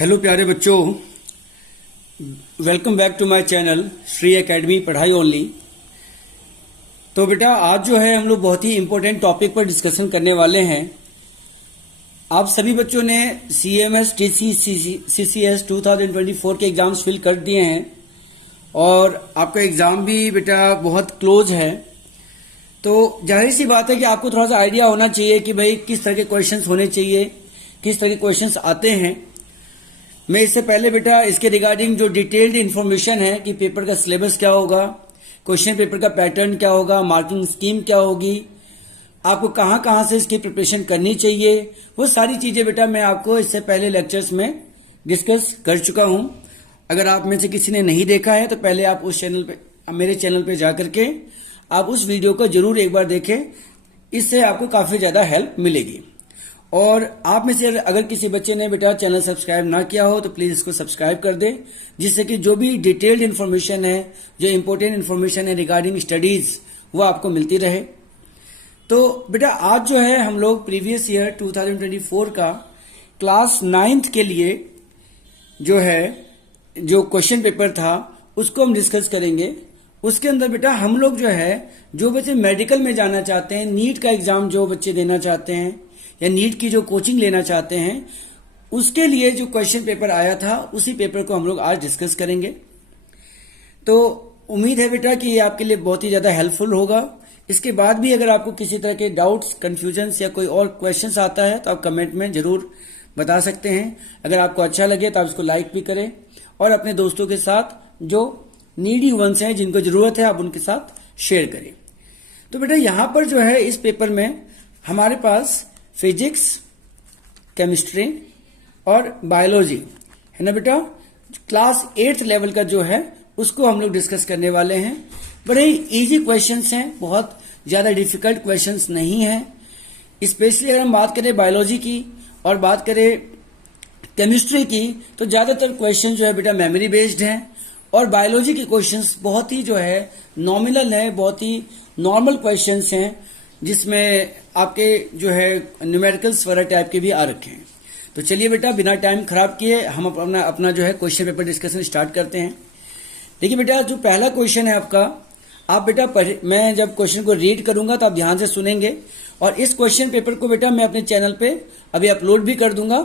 Hello प्यारे बच्चों, welcome back to my channel Shri academy पढ़ाई ओनली। तो बेटा आज जो है हम लोग बहुत ही इम्पोर्टेंट टॉपिक पर डिस्कशन करने वाले हैं। आप सभी बच्चों ने CMS TCCS 2024 के एग्जाम्स फिल कर दिए हैं और आपका एग्ज़ाम भी बेटा बहुत क्लोज है। तो जाहिर सी बात है कि आपको थोड़ा सा आइडिया होना चाहिए कि भाई किस तरह के क्वेश्चंस होने चाहिए, किस तरह के क्वेश्चंस आते हैं। मैं इससे पहले बेटा इसके रिगार्डिंग जो डिटेल्ड इन्फॉर्मेशन है कि पेपर का सिलेबस क्या होगा, क्वेश्चन पेपर का पैटर्न क्या होगा, मार्किंग स्कीम क्या होगी, आपको कहाँ कहाँ से इसकी प्रिपरेशन करनी चाहिए, वो सारी चीज़ें बेटा मैं आपको इससे पहले लेक्चर्स में डिस्कस कर चुका हूँ। अगर आप में से किसी ने नहीं देखा है तो पहले आप उस चैनल पे, मेरे चैनल पे जा करके आप उस वीडियो को जरूर एक बार देखें, इससे आपको काफ़ी ज़्यादा हेल्प मिलेगी। और आप में से अगर किसी बच्चे ने बेटा चैनल सब्सक्राइब ना किया हो तो प्लीज़ इसको सब्सक्राइब कर दें, जिससे कि जो भी डिटेल्ड इन्फॉर्मेशन है, जो इम्पोर्टेंट इन्फॉर्मेशन है रिगार्डिंग स्टडीज़, वो आपको मिलती रहे। तो बेटा आज जो है हम लोग प्रीवियस ईयर 2024 का क्लास 9th के लिए जो क्वेश्चन पेपर था उसको हम डिस्कस करेंगे। उसके अंदर बेटा हम लोग जो बच्चे मेडिकल में जाना चाहते हैं, नीट का एग्ज़ाम जो बच्चे देना चाहते हैं या नीट की जो कोचिंग लेना चाहते हैं, उसके लिए जो क्वेश्चन पेपर आया था उसी पेपर को हम लोग आज डिस्कस करेंगे। तो उम्मीद है बेटा कि ये आपके लिए बहुत ही ज़्यादा हेल्पफुल होगा। इसके बाद भी अगर आपको किसी तरह के डाउट्स, कन्फ्यूजन्स या कोई और क्वेश्चंस आता है तो आप कमेंट में ज़रूर बता सकते हैं। अगर आपको अच्छा लगे तो आप इसको लाइक भी करें और अपने दोस्तों के साथ जो नीडी वंस हैं, जिनको ज़रूरत है, आप उनके साथ शेयर करें। तो बेटा यहाँ पर जो है इस पेपर में हमारे पास फिजिक्स, केमिस्ट्री और बायोलॉजी है ना बेटा। क्लास 8th लेवल का जो है उसको हम लोग डिस्कस करने वाले हैं। बड़े इजी क्वेश्चंस हैं, बहुत ज़्यादा डिफिकल्ट क्वेश्चंस नहीं हैं। स्पेशली अगर हम बात करें बायोलॉजी की और बात करें केमिस्ट्री की तो ज़्यादातर क्वेश्चन जो है बेटा मेमोरी बेस्ड हैं और बायोलॉजी के क्वेश्चंस बहुत ही नॉमिनल है, बहुत ही नॉर्मल क्वेश्चंस हैं, जिसमें आपके न्यूमेरिकल्स वगैरह टाइप के भी आ रखे हैं। तो चलिए बेटा बिना टाइम खराब किए हम अपना क्वेश्चन पेपर डिस्कशन स्टार्ट करते हैं। देखिए बेटा जो पहला क्वेश्चन है आपका, आप बेटा मैं जब क्वेश्चन को रीड करूंगा तो आप ध्यान से सुनेंगे और इस क्वेश्चन पेपर को बेटा मैं अपने चैनल पे अभी अपलोड भी कर दूंगा,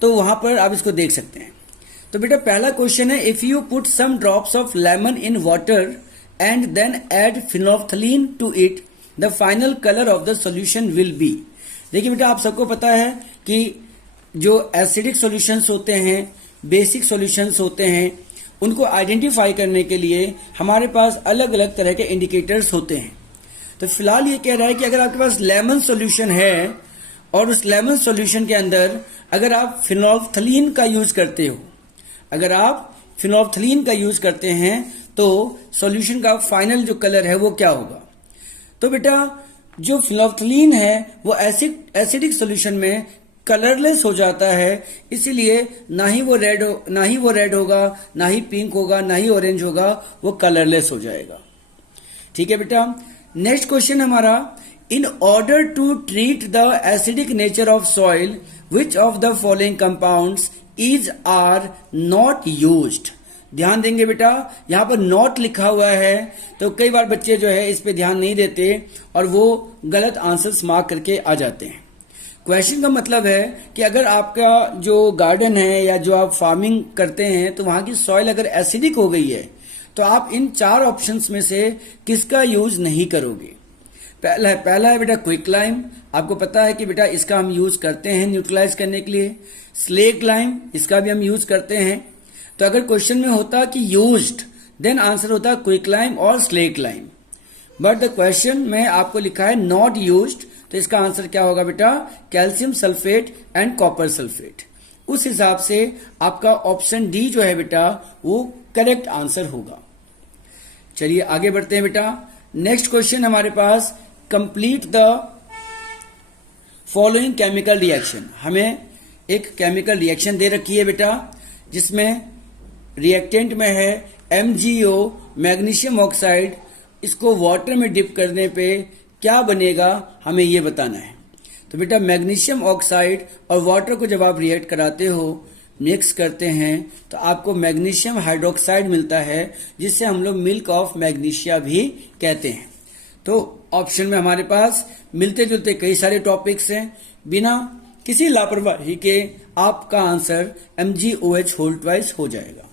तो वहां पर आप इसको देख सकते हैं। तो बेटा पहला क्वेश्चन है, if you put some drops of lemon in water and then add phenolphthalein to it, the final colour of the solution will be. देखिए बेटा आप सबको पता है कि जो एसिडिक सॉल्यूशंस होते हैं, बेसिक सॉल्यूशंस होते हैं, उनको आइडेंटिफाई करने के लिए हमारे पास अलग अलग तरह के इंडिकेटर्स होते हैं। तो फिलहाल ये कह रहा है कि अगर आपके पास लेमन सॉल्यूशन है और उस लेमन सॉल्यूशन के अंदर अगर आप फिनोल्फ्थलीन का यूज करते हो, अगर आप फिनोल्फ्थलीन का यूज करते हैं तो सॉल्यूशन का फाइनल जो कलर है वो क्या होगा। तो बेटा जो फिनोल्फ्थलीन है वो एसिडिक सॉल्यूशन में कलरलेस हो जाता है, इसीलिए ना ही वो रेड होगा, ना ही पिंक होगा, ना ही ऑरेंज होगा, वो कलरलेस हो जाएगा। ठीक है बेटा। नेक्स्ट क्वेश्चन हमारा, in order to treat the acidic nature of soil which of the following compounds is are not used. ध्यान देंगे बेटा, यहाँ पर नॉट लिखा हुआ है तो कई बार बच्चे इस पे ध्यान नहीं देते और वो गलत आंसर्स मार्क करके आ जाते हैं। क्वेश्चन का मतलब है कि अगर आपका जो गार्डन है या जो आप फार्मिंग करते हैं तो वहां की सॉइल अगर एसिडिक हो गई है तो आप इन 4 ऑप्शंस में से किसका यूज नहीं करोगे। पहला है बेटा क्विक लाइम, आपको पता है कि बेटा इसका हम यूज करते हैं न्यूट्रलाइज करने के लिए। स्लेक लाइम, इसका भी हम यूज करते हैं। तो अगर क्वेश्चन में होता कि यूज्ड, देन आंसर होता क्विक लाइम और slack lime, but the question में आपको लिखा है नॉट यूज्ड, तो इसका आंसर क्या होगा बेटा, calcium sulphate and copper sulphate. उस हिसाब से आपका ऑप्शन डी जो है बेटा वो करेक्ट आंसर होगा। चलिए आगे बढ़ते हैं बेटा। नेक्स्ट क्वेश्चन हमारे पास, complete the following chemical reaction. हमें एक केमिकल रिएक्शन दे रखी है बेटा, जिसमें रिएक्टेंट में है MgO मैग्नीशियम ऑक्साइड, इसको वाटर में डिप करने पे क्या बनेगा हमें ये बताना है। तो बेटा मैग्नीशियम ऑक्साइड और वाटर को जब आप रिएक्ट कराते हो मिक्स करते हैं तो आपको मैग्नीशियम हाइड्रोक्साइड मिलता है, जिससे हम लोग मिल्क ऑफ मैग्नीशिया भी कहते हैं। तो ऑप्शन में हमारे पास मिलते जुलते कई सारे टॉपिक्स हैं। बिना किसी लापरवाही के आपका आंसर MgOH होल ट्वाइस हो जाएगा।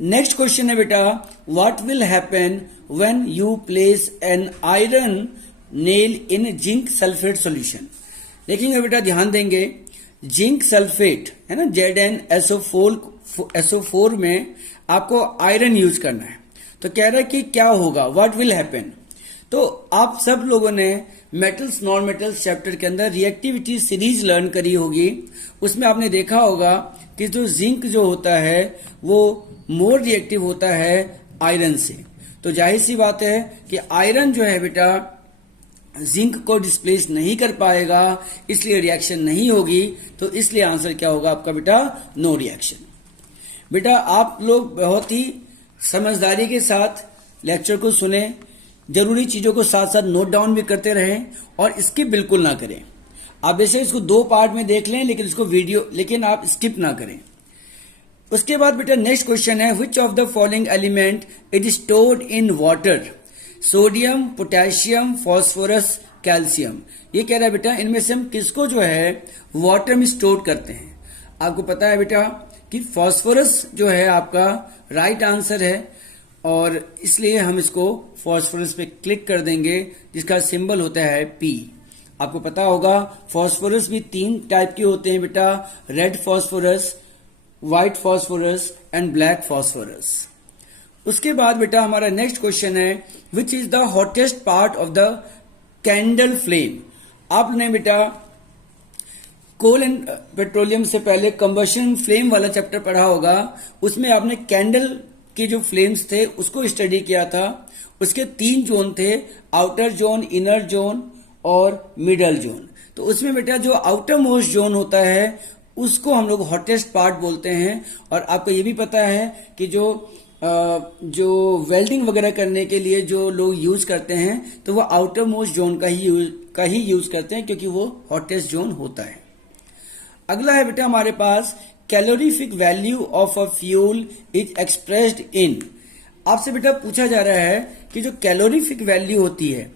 नेक्स्ट क्वेश्चन है बेटा, what will happen when you place an iron nail in zinc sulphate solution. देखेंगे बेटा, ध्यान देंगे, जिंक सल्फेट है ना, ZnSO4 में आपको आयरन यूज करना है। तो कह रहा है कि क्या होगा, व्हाट विल हैपन। तो आप सब लोगों ने मेटल्स नॉन मेटल्स चैप्टर के अंदर रिएक्टिविटी सीरीज लर्न करी होगी। उसमें आपने देखा होगा कि जो जिंक जो होता है वो मोर रिएक्टिव होता है आयरन से। तो जाहिर सी बात है कि आयरन जो है बेटा जिंक को डिस्प्लेस नहीं कर पाएगा, इसलिए रिएक्शन नहीं होगी। तो इसलिए आंसर क्या होगा आपका बेटा, नो रिएक्शन। बेटा आप लोग बहुत ही समझदारी के साथ लेक्चर को सुने, जरूरी चीजों को साथ साथ नोट डाउन भी करते रहें और स्किप बिल्कुल ना करें। आप वैसे इसको 2 पार्ट में देख लें, लेकिन आप स्किप ना करें। उसके बाद बेटा नेक्स्ट क्वेश्चन है, which of the following element is stored in water. Sodium, potassium, phosphorus, calcium. ये कह रहा है बेटा इनमें से हम किसको जो है वाटर में स्टोर करते हैं। आपको पता है बेटा कि फास्फोरस जो है आपका राइट आंसर है, और इसलिए हम इसको फास्फोरस पे क्लिक कर देंगे, जिसका सिंबल होता है P। आपको पता होगा फास्फोरस भी 3 टाइप के होते हैं बेटा, red phosphorus, white phosphorus and black phosphorus. उसके बाद बेटा हमारा नेक्स्ट क्वेश्चन है, which is the hottest part of the candle flame. आपने बेटा कोल एंड पेट्रोलियम से पहले कंबशन फ्लेम वाला चैप्टर पढ़ा होगा। उसमें आपने कैंडल के जो फ्लेम्स थे उसको स्टडी किया था। उसके 3 जोन थे, आउटर जोन, इनर जोन और मिडल जोन। तो उसमें बेटा जो आउटर मोस्ट जोन होता है उसको हम लोग हॉटेस्ट पार्ट बोलते हैं। और आपको ये भी पता है कि जो वेल्डिंग वगैरह करने के लिए जो लोग यूज करते हैं तो वो आउटर मोस्ट जोन का ही यूज करते हैं, क्योंकि वो हॉटेस्ट जोन होता है। अगला है बेटा हमारे पास, calorific value of a fuel is expressed in. आपसे बेटा पूछा जा रहा है कि जो कैलोरीफिक वैल्यू होती है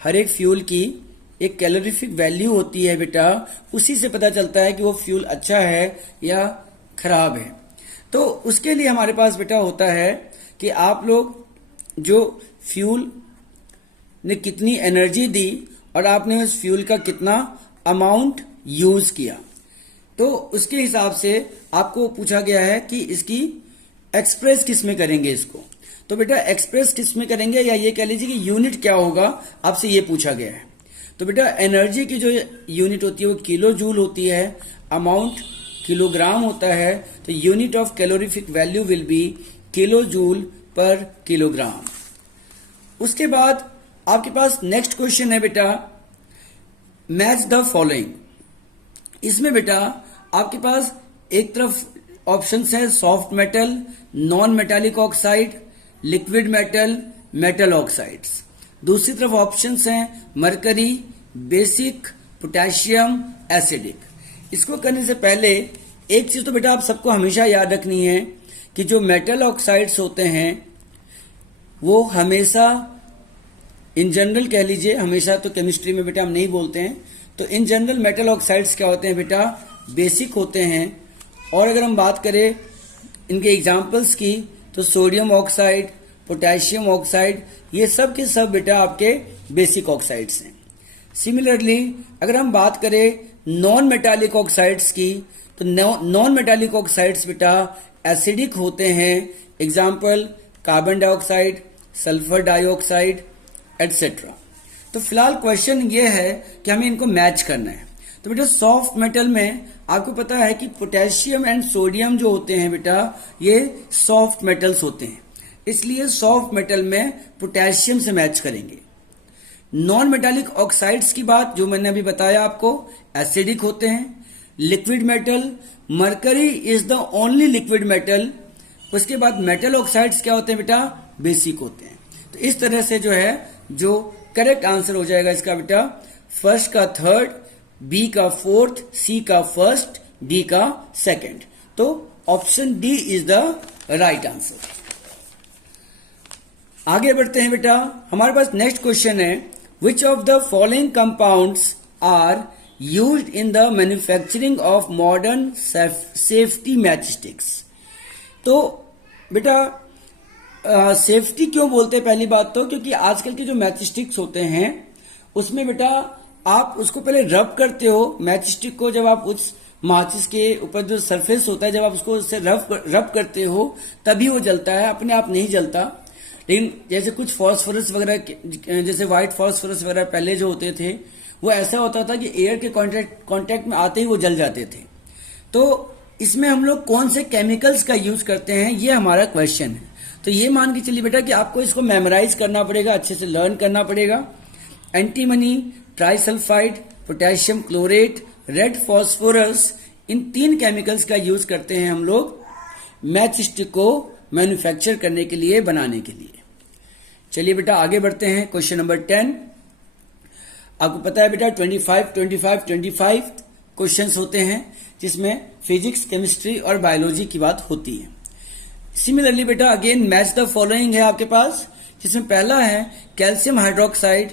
हर एक फ्यूल की, एक कैलोरीफिक वैल्यू होती है बेटा, उसी से पता चलता है कि वो फ्यूल अच्छा है या खराब है। तो उसके लिए हमारे पास बेटा होता है कि आप लोग जो फ्यूल ने कितनी एनर्जी दी और आपने उस फ्यूल का कितना अमाउंट यूज किया, तो उसके हिसाब से आपको पूछा गया है कि इसकी एक्सप्रेस किस में करेंगे इसको। तो बेटा एक्सप्रेस किस में करेंगे, या ये कह लीजिए कि यूनिट क्या होगा, आपसे ये पूछा गया है। तो बेटा एनर्जी की जो यूनिट होती है वो किलो जूल होती है, अमाउंट किलोग्राम होता है। तो unit of calorific value will be kilo joule पर किलोग्राम। उसके बाद आपके पास नेक्स्ट क्वेश्चन है बेटा, मैच द फॉलोइंग। इसमें बेटा आपके पास एक तरफ ऑप्शंस है soft metal, non metallic oxide, liquid metal, metal oxides. दूसरी तरफ ऑप्शंस हैं मरकरी, बेसिक, पोटेशियम, एसिडिक। इसको करने से पहले एक चीज तो बेटा आप सबको हमेशा याद रखनी है कि जो मेटल ऑक्साइड्स होते हैं वो हमेशा इन जनरल कह लीजिए, हमेशा तो केमिस्ट्री में बेटा हम नहीं बोलते हैं, तो इन जनरल मेटल ऑक्साइड्स क्या होते हैं बेटा, बेसिक होते हैं। और अगर हम बात करें इनके एग्जाम्पल्स की तो सोडियम ऑक्साइड, पोटेशियम ऑक्साइड, ये सब के सब बेटा आपके बेसिक ऑक्साइड्स हैं। सिमिलरली अगर हम बात करें नॉन मेटालिक ऑक्साइड्स की तो नॉन मेटालिक ऑक्साइड्स बेटा एसिडिक होते हैं। Example carbon dioxide, sulphur dioxide etcetera. तो फिलहाल क्वेश्चन ये है कि हमें इनको मैच करना है। तो बेटा सॉफ्ट मेटल में आपको पता है कि पोटेशियम एंड सोडियम जो होते हैं बेटा ये सॉफ्ट मेटल्स होते हैं, इसलिए सॉफ्ट मेटल में पोटेशियम से मैच करेंगे। नॉन मेटालिक ऑक्साइड्स की बात जो मैंने अभी बताया आपको, एसिडिक होते हैं। Liquid metal, mercury is the only liquid metal. उसके बाद मेटल ऑक्साइड्स क्या होते हैं बेटा, बेसिक होते हैं। तो इस तरह से जो है जो करेक्ट आंसर हो जाएगा इसका बेटा फर्स्ट का थर्ड, बी का फोर्थ, सी का फर्स्ट, डी का सेकंड। तो option D is the right answer. आगे बढ़ते हैं बेटा, हमारे पास नेक्स्ट क्वेश्चन है, which of the following compounds are used in the manufacturing of modern safety match sticks. तो बेटा सेफ्टी क्यों बोलते हैं, पहली बात तो क्योंकि आजकल के जो मैच स्टिक्स होते हैं उसमें बेटा आप उसको पहले रब करते हो, मैच स्टिक को जब आप उस माचिस के ऊपर जो सरफेस होता है जब आप उसको उससे रब करते हो तभी वो जलता है, अपने आप नहीं जलता। लेकिन जैसे कुछ फॉस्फोरस वगैरह, जैसे व्हाइट फॉस्फोरस वगैरह पहले जो होते थे वो ऐसा होता था कि एयर के कांटेक्ट में आते ही वो जल जाते थे। तो इसमें हम लोग कौन से केमिकल्स का यूज करते हैं, ये हमारा क्वेश्चन है। तो ये मान के चलिए बेटा कि आपको इसको मेमोराइज करना पड़ेगा, अच्छे से लर्न करना पड़ेगा। Antimony, trisulphide, potassium chlorate, red phosphorus, इन 3 केमिकल्स का यूज करते हैं हम लोग मैच स्टिक को मैन्युफैक्चर करने के लिए, बनाने के लिए। चलिए बेटा आगे बढ़ते हैं। क्वेश्चन नंबर 10, आपको पता है बेटा 25 क्वेश्चंस होते हैं जिसमें फिजिक्स, केमिस्ट्री और बायोलॉजी की बात होती है। सिमिलरली बेटा अगेन मैच द फॉलोइंग है आपके पास, जिसमें पहला है calcium hydroxide,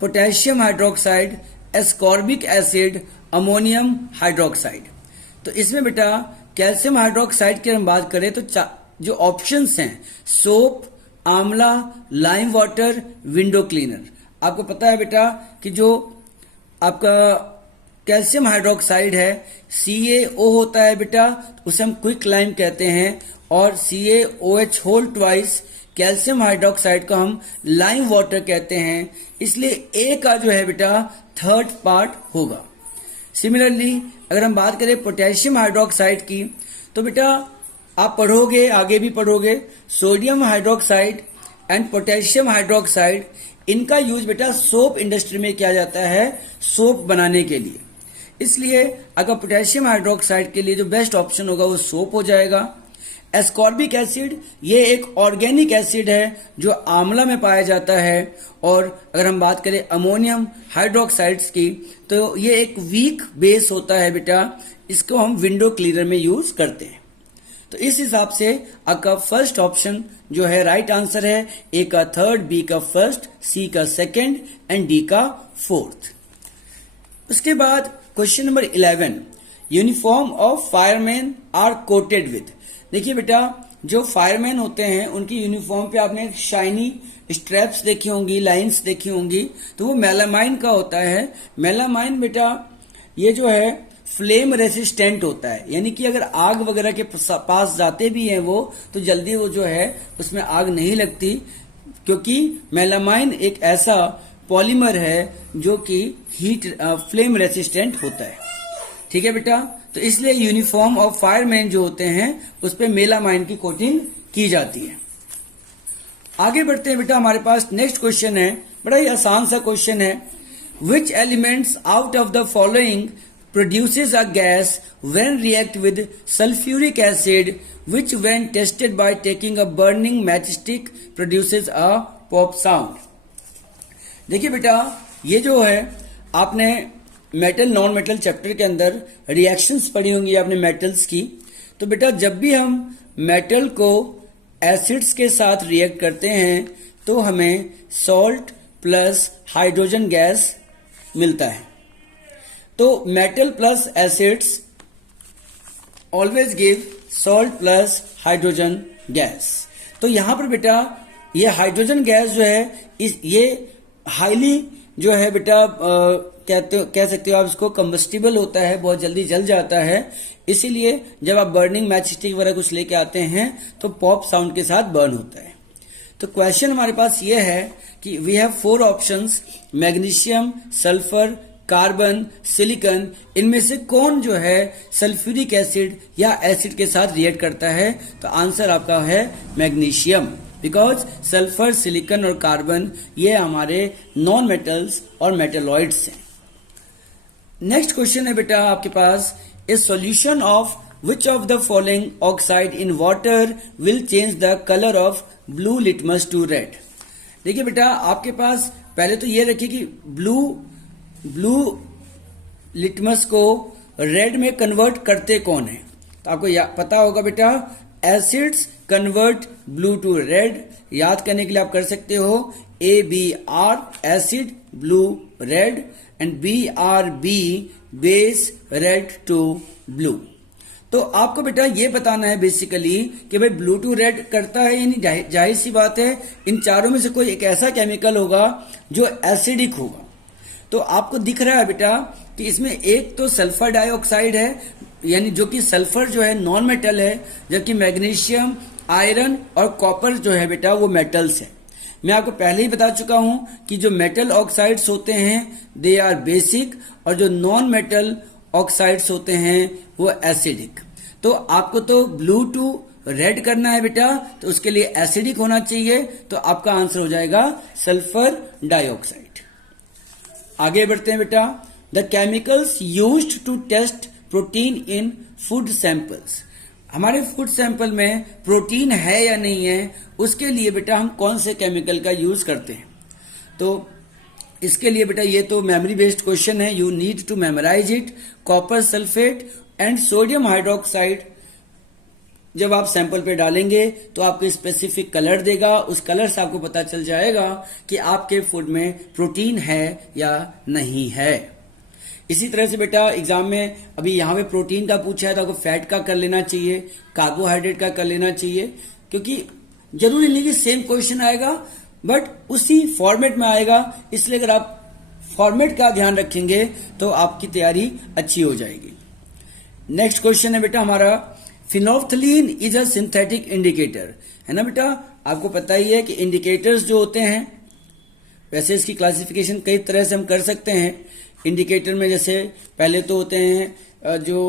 potassium hydroxide, ascorbic acid, ammonium hydroxide. तो इसमें बेटा कैल्शियम हाइड्रोक्साइड की हम बात करें तो जो ऑप्शंस हैं सोप, आंवला, लाइम वाटर, विंडो क्लीनर। आपको पता है बेटा कि जो आपका कैल्शियम हाइड्रोक्साइड है CaO होता है बेटा, उसे हम क्विक लाइम कहते हैं, और CaOH whole twice calcium hydroxide को हम लाइम वाटर कहते हैं, इसलिए A का जो है बेटा 3rd पार्ट होगा। सिमिलरली अगर हम बात करें पोटेशियम हाइड्रोक्साइड की तो बेटा आप पढ़ोगे, आगे भी पढ़ोगे, sodium hydroxide and potassium hydroxide, इनका यूज बेटा सोप इंडस्ट्री में किया जाता है सोप बनाने के लिए। इसलिए अगर पोटेशियम हाइड्रोक्साइड के लिए जो बेस्ट ऑप्शन होगा वो सोप हो जाएगा। एस्कॉर्बिक एसिड ये एक ऑर्गेनिक एसिड है जो आंवला में पाया जाता है, और अगर हम बात करें अमोनियम हाइड्रोक्साइड्स की तो ये एक वीक बेस होता है बेटा, इसको हम विंडो क्लीनर में यूज करते हैं। तो इस हिसाब से आपका फर्स्ट ऑप्शन जो है राइट आंसर है, A का 3rd, B का 1st, C का 2nd एंड D का 4th। उसके बाद question number 11, uniform of fireman are coated with. देखिए बेटा जो फायरमैन होते हैं उनकी यूनिफॉर्म पे आपने शाइनी स्ट्रैप्स देखी होंगी, लाइंस देखी होंगी, तो वो मेलामाइन का होता है। मेलामाइन बेटा ये जो है फ्लेम रेसिस्टेंट होता है, यानी कि अगर आग वगैरह के पास जाते भी हैं वो तो जल्दी वो जो है उसमें आग नहीं लगती, क्योंकि मेलामाइन एक ऐसा पॉलीमर है जो कि हीट फ्लेम रेसिस्टेंट होता है। ठीक है बेटा, तो इसलिए यूनिफॉर्म ऑफ फायरमैन जो होते हैं उस पे मेलामाइन की कोटिंग की जाती है। आगे बढ़ते हैं बेटा, हमारे पास नेक्स्ट क्वेश्चन है, बड़ा ही आसान सा क्वेश्चन है, विच elements out of the following produces a gas when react with sulfuric acid, which when tested by taking a burning matchstick produces a pop sound। देखिए बेटा ये जो है आपने मेटल नॉन मेटल चैप्टर के अंदर रिएक्शंस पढ़ी होंगी आपने मेटल्स की। तो बेटा जब भी हम मेटल को एसिड्स के साथ रिएक्ट करते हैं तो हमें सॉल्ट प्लस हाइड्रोजन गैस मिलता है। तो metal plus acids always give salt plus hydrogen gas. तो यहां पर बेटा ये हाइड्रोजन गैस जो है ये हाईली जो है बेटा कह सकते हो आप इसको कंबस्टिबल होता है, बहुत जल्दी जल जाता है। इसीलिए जब आप बर्निंग मैच स्टिक वगैरह कुछ लेके आते हैं तो पॉप साउंड के साथ बर्न होता है। तो क्वेश्चन हमारे पास ये है कि we have 4 options, magnesium, sulphur, carbon, silicon, इनमें से कौन जो है सल्फ्यूरिक एसिड या एसिड के साथ रिएक्ट करता है? तो आंसर आपका है मैग्नीशियम, बिकॉज सल्फर, सिलिकॉन और कार्बन ये हमारे नॉन मेटल्स और मेटलॉइड्स हैं। नेक्स्ट क्वेश्चन है बेटा आपके पास, a solution of which of the following oxide in water will change the colour of blue litmus to red. देखिए बेटा आपके पास पहले तो ये रखिए कि ब्लू लिटमस को रेड में कन्वर्ट करते कौन है। तो तो आपको पता होगा बेटा, acids convert blue to red. याद करने के लिए आप कर सकते हो ABR acid blue red and BRB base red to blue. तो आपको बेटा ये बताना है बेसिकली कि भाई ब्लू टू रेड करता है यानी जाहिर सी बात है इन चारों में से कोई एक ऐसा केमिकल होगा जो एसिडिक होगा। तो आपको दिख रहा है बेटा कि इसमें एक तो सल्फर डाइऑक्साइड है, यानी जो कि सल्फर जो है नॉन मेटल है, जबकि मैग्नीशियम, आयरन और कॉपर जो है बेटा वो मेटल्स है। मैं आपको पहले ही बता चुका हूं कि जो मेटल ऑक्साइड्स होते हैं दे आर बेसिक, और जो नॉन मेटल ऑक्साइड्स होते हैं वो एसिडिक। तो आपको तो ब्लू टू रेड करना है बेटा, तो उसके लिए एसिडिक होना चाहिए, तो आपका आंसर हो जाएगा सल्फर डाइऑक्साइड। आगे बढ़ते हैं बेटा, the chemicals used to test protein in food samples. हमारे फूड सैंपल में प्रोटीन है या नहीं है उसके लिए बेटा हम कौन से केमिकल का यूज करते हैं। तो इसके लिए बेटा ये तो मेमोरी बेस्ड क्वेश्चन है, you need to memorise it. Copper sulphate and sodium hydroxide जब आप सैंपल पे डालेंगे तो आपको स्पेसिफिक कलर देगा, उस कलर से आपको पता चल जाएगा कि आपके फूड में प्रोटीन है या नहीं है। इसी तरह से बेटा एग्जाम में अभी यहाँ पे प्रोटीन का पूछा है तो आपको फैट का कर लेना चाहिए, कार्बोहाइड्रेट का कर लेना चाहिए, क्योंकि जरूरी नहीं कि सेम क्वेश्चन आएगा बट उसी फॉर्मेट में आएगा, इसलिए अगर आप फॉर्मेट का ध्यान रखेंगे तो आपकी तैयारी अच्छी हो जाएगी। नेक्स्ट क्वेश्चन है बेटा हमारा, फिनोल्फ्थलीन इज अ सिंथेटिक इंडिकेटर, है ना बेटा। आपको पता ही है कि इंडिकेटर्स जो होते हैं, वैसे इसकी क्लासिफिकेशन कई तरह से हम कर सकते हैं। इंडिकेटर में जैसे पहले तो होते हैं जो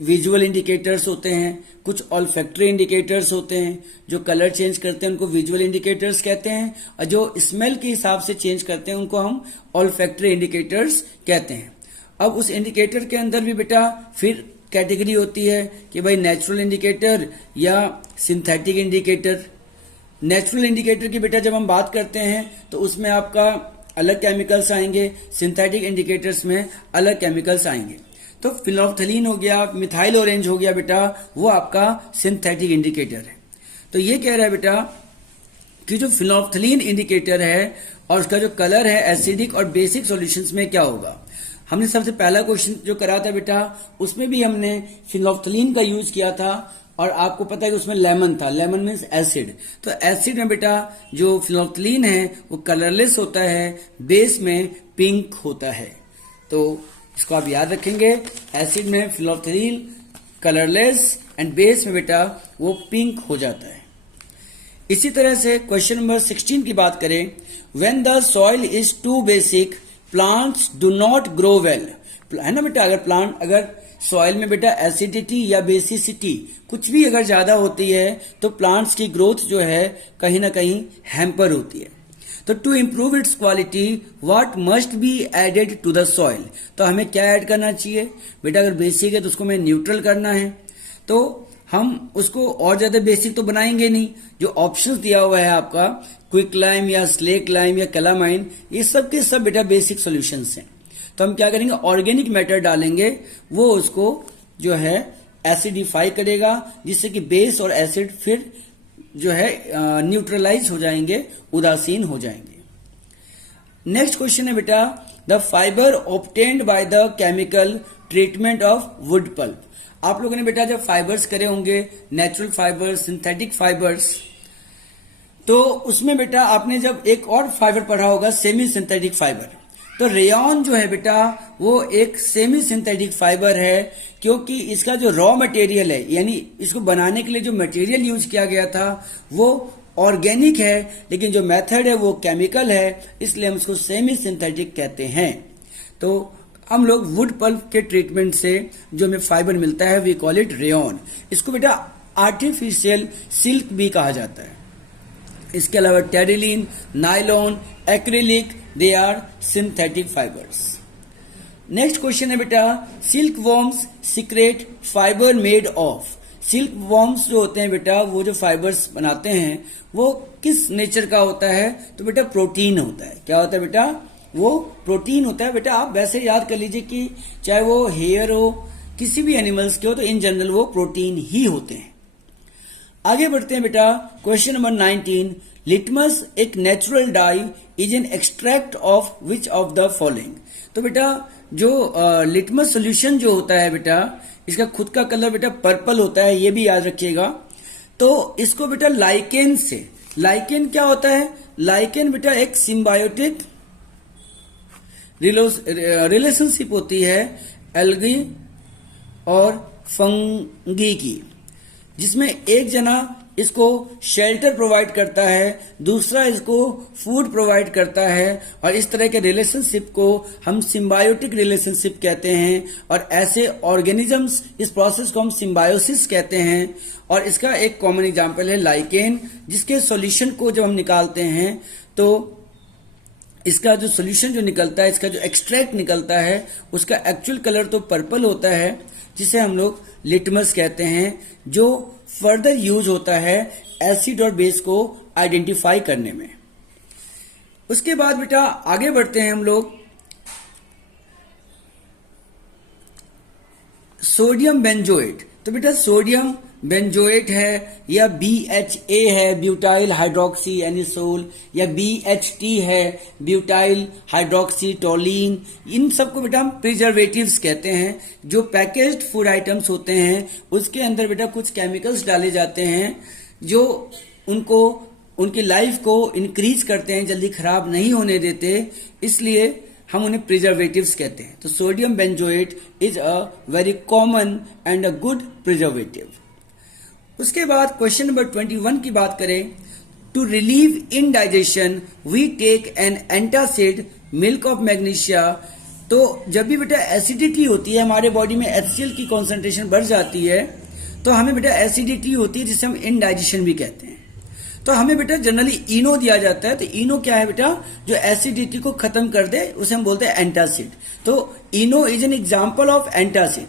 विजुअल इंडिकेटर्स होते हैं, कुछ ऑल्फैक्टरी इंडिकेटर्स होते हैं जो कलर चेंज करते हैं उनको विजुअल इंडिकेटर्स कहते हैं, और जो स्मेल के हिसाब से चेंज करते हैं उनको हम ऑल्फैक्टरी इंडिकेटर्स कहते हैं। अब उस इंडिकेटर के अंदर भी बेटा फिर कैटेगरी होती है कि भाई नेचुरल इंडिकेटर या सिंथेटिक इंडिकेटर। नेचुरल इंडिकेटर की बेटा जब हम बात करते हैं तो उसमें आपका अलग केमिकल्स आएंगे, सिंथेटिक इंडिकेटर्स में अलग केमिकल्स आएंगे। तो फिनोल्फ्थलीन हो गया, मिथाइल ऑरेंज हो गया बेटा, वो आपका सिंथेटिक इंडिकेटर है। तो ये कह रहा है बेटा कि जो फिनोल्फ्थलीन इंडिकेटर है और उसका जो कलर है एसिडिक और बेसिक सॉल्यूशंस में क्या होगा। हमने सबसे पहला क्वेश्चन जो करा था बेटा उसमें भी हमने फिनोल्फ्थलीन का यूज किया था, और आपको पता है कि उसमें लेमन था, लेमन मीन्स एसिड। तो एसिड में बेटा जो फिनोल्फ्थलीन है वो कलरलेस होता है, बेस में पिंक होता है। तो इसको आप याद रखेंगे, एसिड में फिनोल्फ्थलीन कलरलेस एंड बेस में बेटा वो पिंक हो जाता है। इसी तरह से क्वेश्चन नंबर 16 की बात करें, when the soil is too basic plants do not grow well, है ना बेटा। अगर सॉइल में बेटा एसिडिटी या बेसिसिटी कुछ भी अगर ज्यादा होती है तो प्लांट्स की ग्रोथ जो है कहीं ना कहीं हैम्पर होती है। तो to improve its quality what must be added to the soil, तो हमें क्या ऐड करना चाहिए बेटा। अगर बेसिक है तो उसको हमें न्यूट्रल करना है, तो हम उसको और ज्यादा बेसिक तो बनाएंगे नहीं। जो ऑप्शंस दिया हुआ है आपका क्विक लाइम या स्लेक लाइम या कैलामाइन, ये सब के सब बेटा बेसिक सॉल्यूशंस हैं। तो हम क्या करेंगे, ऑर्गेनिक मैटर डालेंगे, वो उसको जो है एसिडिफाई करेगा, जिससे कि बेस और एसिड फिर जो है न्यूट्रलाइज हो जाएंगे, उदासीन हो जाएंगे। नेक्स्ट क्वेश्चन है बेटा, the fibre obtained by the chemical treatment of wood pulp. आप लोगों ने बेटा जब फाइबर्स करे होंगे, नेचुरल फाइबर्स, सिंथेटिक फाइबर्स, तो उसमें बेटा आपने जब एक और फाइबर पढ़ा होगा सेमी सिंथेटिक फाइबर। तो रेयॉन जो है बेटा वो एक सेमी सिंथेटिक फाइबर है, क्योंकि इसका जो रॉ मटेरियल है, यानी इसको बनाने के लिए जो मटेरियल यूज किया गया था वो ऑर्गेनिक है, लेकिन जो मेथड है वो केमिकल है, इसलिए हम उसको सेमी सिंथेटिक कहते हैं। तो हम लोग वुड पल्प के ट्रीटमेंट से जो हमें फाइबर मिलता है वी कॉल इट रेयॉन। इसको बेटा आर्टिफिशियल सिल्क भी कहा जाता है। इसके अलावा terylene, nylon, acrylic, they are synthetic fibres. Next question है बेटा, silk worms secrete fibre made of. Silk worms जो होते हैं बेटा वो जो फाइबर्स बनाते हैं वो किस नेचर का होता है, तो बेटा प्रोटीन होता है। क्या होता है बेटा, वो प्रोटीन होता है। बेटा आप वैसे याद कर लीजिए कि चाहे वो हेयर हो किसी भी एनिमल्स के हो तो इन जनरल वो प्रोटीन ही होते हैं। आगे बढ़ते हैं बेटा, क्वेश्चन नंबर 19। लिटमस एक natural die is an extract of which of the following. तो बेटा जो लिटमस सोल्यूशन जो होता है बेटा, इसका खुद का कलर बेटा पर्पल होता है, ये भी याद रखिएगा। तो इसको बेटा लाइकेन से, लाइकेन क्या होता है? लाइकेन बेटा एक सिम्बायोटिक रिलेशनशिप होती है एल्गी और फंगी की, जिसमें एक जना इसको शेल्टर प्रोवाइड करता है, दूसरा इसको फूड प्रोवाइड करता है, और इस तरह के रिलेशनशिप को हम सिम्बायोटिक रिलेशनशिप कहते हैं। और ऐसे ऑर्गेनिजम्स, इस प्रोसेस को हम सिम्बायोसिस कहते हैं। और इसका एक कॉमन एग्जांपल है लाइकेन, जिसके सॉल्यूशन को जब हम निकालते हैं तो इसका जो सॉल्यूशन जो निकलता है, इसका जो एक्सट्रैक्ट निकलता है, उसका एक्चुअल कलर तो पर्पल होता है, जिसे हम लोग लिटमस कहते हैं, जो फर्दर यूज होता है एसिड और बेस को आइडेंटिफाई करने में। उसके बाद बेटा आगे बढ़ते हैं हम लोग, सोडियम बेंजोएट। तो बेटा सोडियम बेंजोएट है, या BHA है ब्यूटाइल हाइड्रोक्सी एनिसोल, या BHT है ब्यूटाइल हाइड्रोक्सी टोलीन, इन सबको बेटा हम प्रिजर्वेटिव्स कहते हैं। जो पैकेज्ड फूड आइटम्स होते हैं उसके अंदर बेटा कुछ केमिकल्स डाले जाते हैं जो उनको, उनकी लाइफ को इंक्रीज करते हैं, जल्दी खराब नहीं होने देते, इसलिए हम उन्हें प्रिजर्वेटिव्स कहते हैं। तो sodium benzoate is a very common and a good preservative. उसके बाद क्वेश्चन नंबर 21 की बात करें, to relieve indigestion we take an antacid milk of magnesia. तो जब भी बेटा एसिडिटी होती है, हमारे बॉडी में HCl की कॉन्सेंट्रेशन बढ़ जाती है, तो हमें बेटा एसिडिटी होती है, जिसे हम इनडाइजेशन भी कहते हैं। तो हमें बेटा जनरली इनो दिया जाता है। तो इनो क्या है बेटा? जो एसिडिटी को खत्म कर दे, उसे हम बोलते हैं एंटासिड। तो Eno is an example of antacid.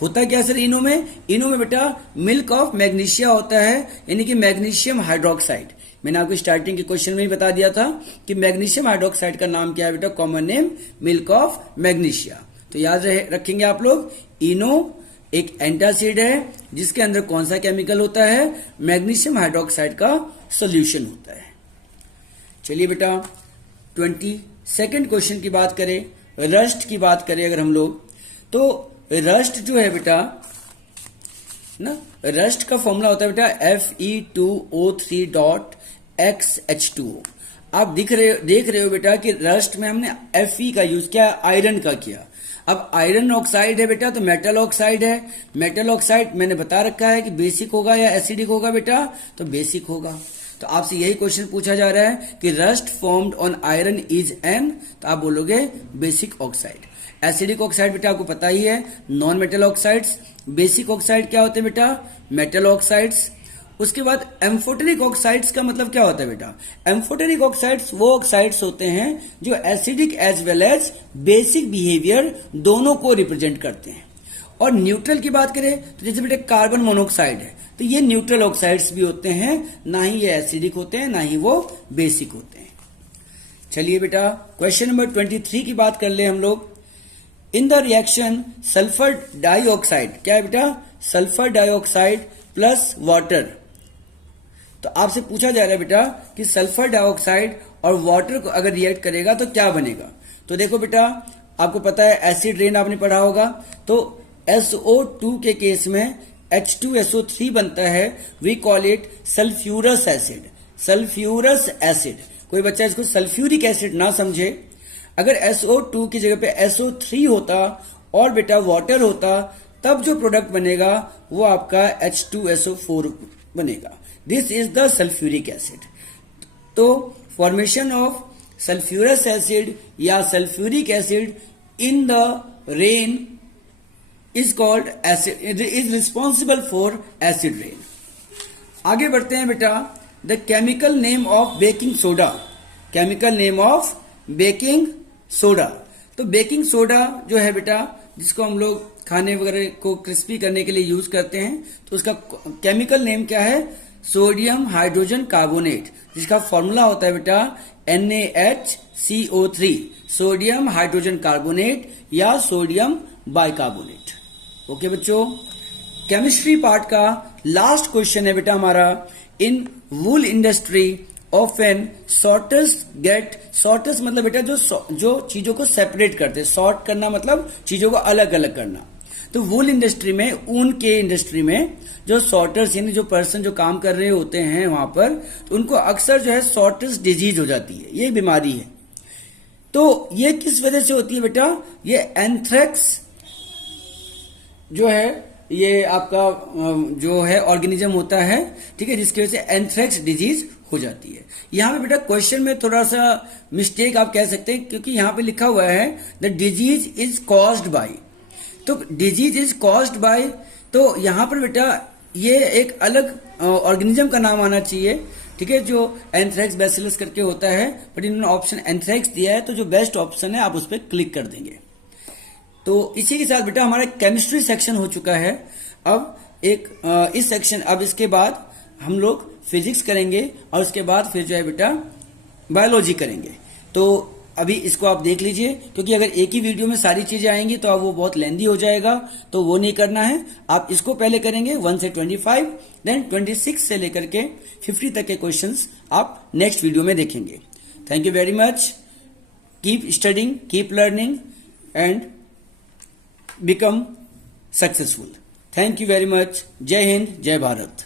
होता क्या सर इनो में? इनो में बेटा मिल्क ऑफ मैग्नीशिया होता है, यानी कि मैग्नीशियम हाइड्रोक्साइड। मैंने आपको स्टार्टिंग के क्वेश्चन में ही बता दिया था कि मैग्नीशियम हाइड्रोक्साइड का नाम क्या है बेटा? Common name milk of magnesia. तो याद रखेंगे आप लोग, इनो एक एंटासिड है जिसके अंदर कौन सा केमिकल होता है? मैग्नीशियम हाइड्रोक्साइड का सॉल्यूशन होता है। चलिए बेटा 22nd क्वेश्चन की बात करें, रस्ट की बात करें अगर हम लोग, तो रस्ट जो है बेटा ना, रस्ट का फॉर्मूला होता है बेटा Fe2O3.XH2O। आप देख रहे हो बेटा कि रस्ट में हमने Fe का यूज किया, आयरन का किया। अब आयरन ऑक्साइड है बेटा, तो मेटल ऑक्साइड है। मेटल ऑक्साइड मैंने बता रखा है कि बेसिक होगा या एसिडिक होगा बेटा? तो बेसिक होगा। तो आपसे यही क्वेश्चन पूछा जा रहा है कि rust formed on iron is an, तो आप बोलोगे बेसिक ऑक्साइड। एसिडिक ऑक्साइड बेटा आपको पता ही है, non metal oxides. Basic oxide क्या होते हैं बेटा? Metal oxides. उसके बाद एम्फोटेरिक ऑक्साइड्स का मतलब क्या होता है बेटा? एम्फोटेरिक ऑक्साइड्स वो ऑक्साइड्स होते हैं जो acidic as well as basic behaviour दोनों को रिप्रेजेंट करते हैं। और न्यूट्रल की बात करें तो जैसे बेटा कार्बन मोनोऑक्साइड है, तो ये न्यूट्रल ऑक्साइड्स भी होते हैं, ना ही ये एसिडिक होते हैं ना ही वो बेसिक होते हैं। चलिए बेटा क्वेश्चन नंबर 23 की बात कर ले हम लोग। In the reaction sulphur dioxide, क्या है बेटा? Sulphur dioxide plus water. तो आपसे पूछा जा रहा है बेटा कि सल्फर डाइऑक्साइड और वाटर को अगर रिएक्ट करेगा तो क्या बनेगा? तो देखो बेटा, आपको पता है एसिड रेन आपने पढ़ा होगा, तो SO2 के केस में H2SO3 बनता है, we call it sulphurous acid. Sulphurous acid, कोई बच्चा इसको सल्फ्यूरिक एसिड ना समझे। अगर SO2 की जगह पे SO3 होता और बेटा वाटर होता, तब जो प्रोडक्ट बनेगा वो आपका H2SO4 बनेगा। This is the sulphuric acid. तो फॉर्मेशन ऑफ सल्फ्यूरस एसिड या sulphuric acid in the rain is called acid, is responsible for acid rain. आगे बढ़ते हैं बेटा, the chemical name of baking soda. Chemical name of baking soda. तो baking soda जो है बेटा, जिसको हम लोग खाने वगैरह को क्रिस्पी करने के लिए यूज करते हैं, तो उसका केमिकल नेम क्या है? सोडियम हाइड्रोजन कार्बोनेट, जिसका फॉर्मूला होता है बेटा NaHCO3, सोडियम हाइड्रोजन कार्बोनेट या सोडियम बाइकार्बोनेट। ओके बच्चों, केमिस्ट्री पार्ट का लास्ट क्वेश्चन है बेटा हमारा, in wool industry often sorters get, sorters मतलब बेटा जो चीजों को सेपरेट करते हैं, सॉर्ट करना मतलब चीजों को अलग अलग करना। तो वूल इंडस्ट्री में, ऊन के इंडस्ट्री में जो सॉर्टर्स यानी जो पर्सन जो काम कर रहे होते हैं वहां पर, तो उनको अक्सर जो है सॉर्टर्स डिजीज हो जाती है, ये बीमारी है। तो ये किस वजह से होती है बेटा, ये एंथ्रेक्स जो है, ये आपका जो है ऑर्गेनिज्म होता है, ठीक है, जिसकी वजह से एंथ्रेक्स डिजीज हो जाती है। यहां पे बेटा क्वेश्चन में थोड़ा सा मिस्टेक आप कह सकते हैं, क्योंकि यहां पे लिखा हुआ है the disease is caused by, तो डिजीज इज कॉज्ड बाय, तो यहां पर बेटा ये एक अलग ऑर्गेनिज्म का नाम आना चाहिए, ठीक है, जो एंथ्रेक्स बैसिलस करके होता है, बट इन्होंने ऑप्शन एंथ्रेक्स दिया है, तो जो बेस्ट ऑप्शन है आप उस पर क्लिक कर देंगे। तो इसी के साथ बेटा हमारा केमिस्ट्री सेक्शन हो चुका है। अब इस सेक्शन, अब इसके बाद हम लोग फिजिक्स करेंगे और उसके बाद फिर जो है बेटा बायोलॉजी करेंगे। तो अभी इसको आप देख लीजिए, क्योंकि अगर एक ही वीडियो में सारी चीजें आएंगी तो अब वो बहुत लेंदी हो जाएगा, तो वो नहीं करना है। आप इसको पहले करेंगे 1 से 25, देन 26 से लेकर के 50 तक के क्वेश्चंस आप नेक्स्ट वीडियो में देखेंगे। Thank you very much, keep studying, keep learning and become successful. Thank you very much. जय हिंद, जय भारत।